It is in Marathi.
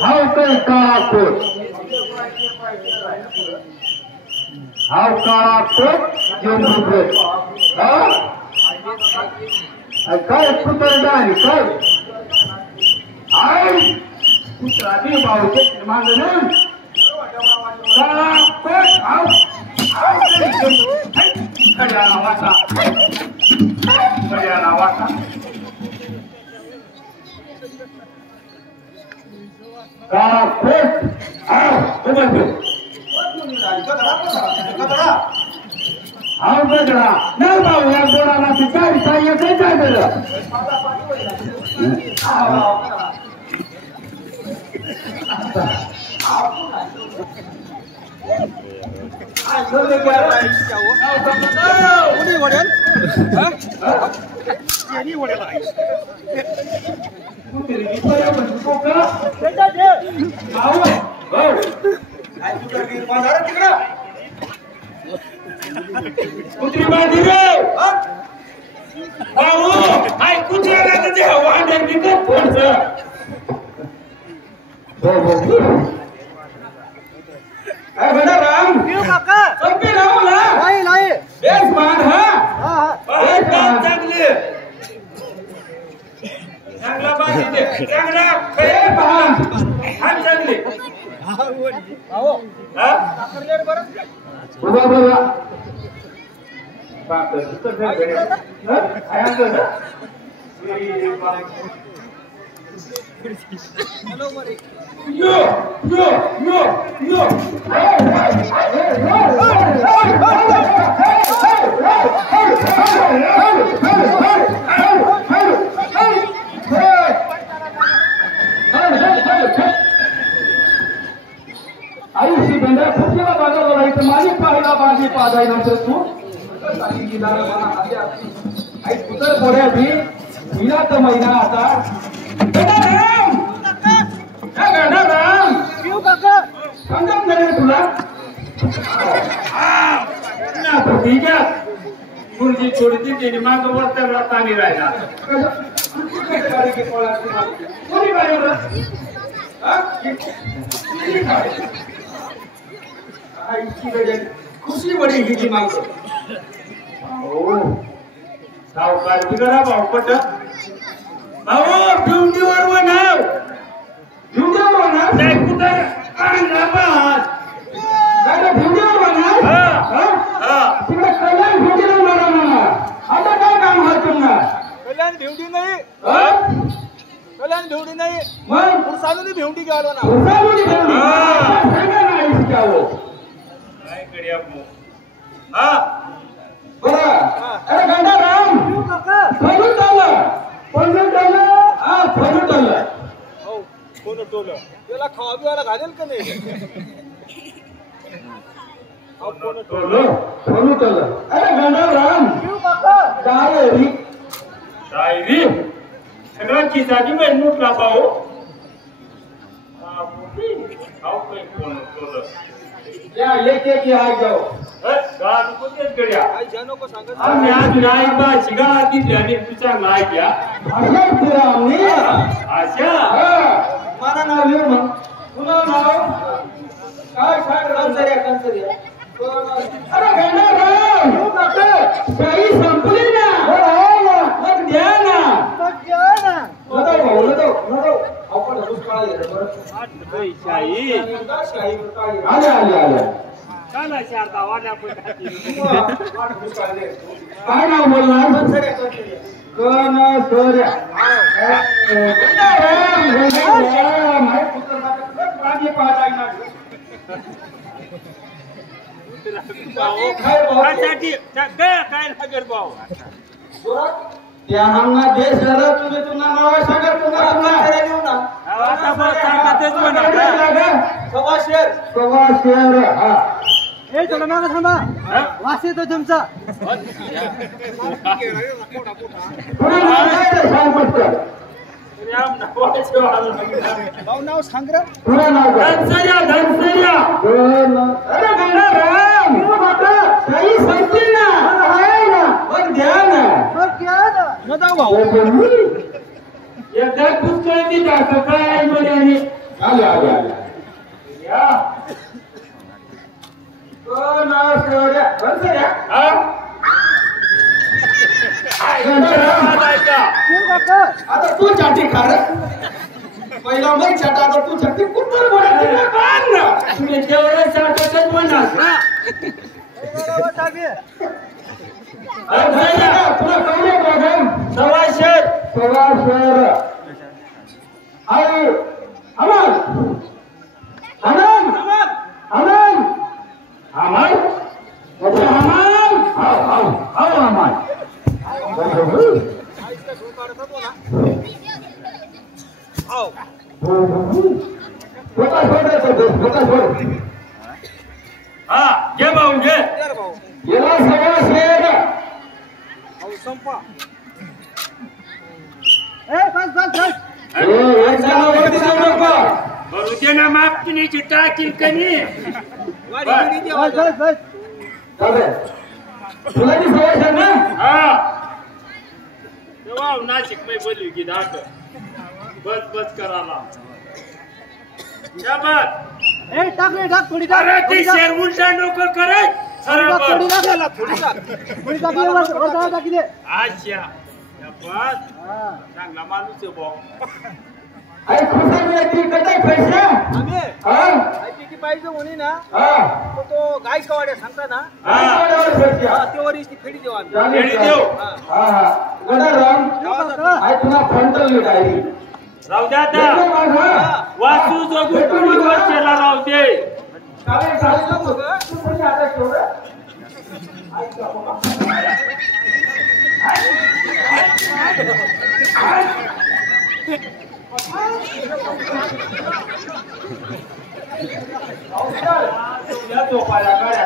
हाव काय काळा कोट हाव काळा कोट जंगल काय कुत्रा आणि काय आई कुत्राची भावचे मागण काळा कोट हाव खड्याला वाटा काळा कोट हाव हाव गजरा नाही भाऊ या दोराला पिचारी काय येते काय झालं कुत्री बाजी रे भाऊ हाय कुत्र्याला ते वांडर बिकट फोडचं काय बडा राम क्यों काका संपे राव ना नाही बेस मान हा एक काम चांगले चांगला बाजी दे चांगला बेस मान हा चांगले आओ हा करले बरं बाबा बाप रे तर भेट हा आया ना हेलो मरे यो आयुषी बंदा खुशीला बाजार बोलायचं मालिक पाहिला बाजी पादाय नंतर तू आई कुतर पोड्याची महिनाचा महिना आता राम क्यों काका समजत नाही तुला ठीक आहे गुरुजी छोडती त्याने मागं वरत्याला पाणी राहिला कोणी पाहिलं खुशी बडी हिची मागं सावकार बिगडा भाऊपट भाऊ ड्युटीवर नाव ड्युटीवर नाव नाही कुठं आणला पाहत काय ड्युटीवर नाव तिकडे कल्याण ड्युटीवर म्हणा आता काय काम आहे तुम्हाला कल्याण ड्युटी नाही कल्याण ड्युटी नाही मग पुरसालूनी ड्युटी गेलो ना पुरसालूनी ड्युटी सांगा ना इस्कावो काय करूया हा बरं अरे गंडा राम फलूट आलं हा फलूट आलं हो कोण टोलं त्याला खावा बिवायला घालेल का नाही फलूट आलं अरे गंडा राम डायरी सगळ्यांची जागी बाई मुठला पाहू या एक हाय जाओ गाड कोणतेच गड्या आई जानो को सांगत आम्ही आज नाही बा शिगा ती त्याने तुझा नाही घ्या अशा पुरा आम्ही अशा मला नाव लिहू मग तुला नाव काय सांग कंसरिया अरे गंडा राम हो काका शाही संपली ना हो ना मग द्या ना नदो आपण दुष्काळ आहे बरं शाही आले काला शारदा वाड्या पण काय नाव बोलणार कनसर्या माय पुत्र पाणी पाहाय ना काय लागेल भाऊ त्या हमना देश जरा तुम्ही तुमना नाव सागर पुन्हा देऊ ना आता बस सांगतेच म्हणा सवा शेर हा ए चला ना थांबा वास येतो तुमचा नाव सांग रे पुरा नाव धनसरिया अरे गंगा राम सही संपली ना आहे ना मग द्या ना न जाऊ भाऊ एकदा पुष्कळी टाकतो काय मध्ये आणि आले आले आले या तो नाव शेवड्या बंद द्या आता तू चाटी खा रे पहिला मग चाटा आता तू चाटी कुठं बोलायचं तुम्ही तेवढं चाटच म्हणा तुला कळलं बघा सवाशेर आणि अमल आनंद आनंद अमल अमल हाव अमल हा घे भाऊ घे गेला सवाशेर संपा ना माप तुम्ही चिटा किलकनी तुला ती सवय ना हा तेव्हा नाशिक मै बोलली की दाट बस बस कराला टाक थोडी अरे ती शेर उलटा नको करत अच्छा चांगला माणूस आहे भाऊ आई खुशी मिळती कधी पैसे पैसे पाहिजे म्हणे ना तो गाय कवाड्या सांगता ना तेवढी फेडी देऊ आम्ही फेडी देऊ तुला फंटल डायरी राहू द्या आता वासू जगू तुम्ही वर्षाला राहू दे चालेल चालेल तू पण आता तेवढं या तो पाया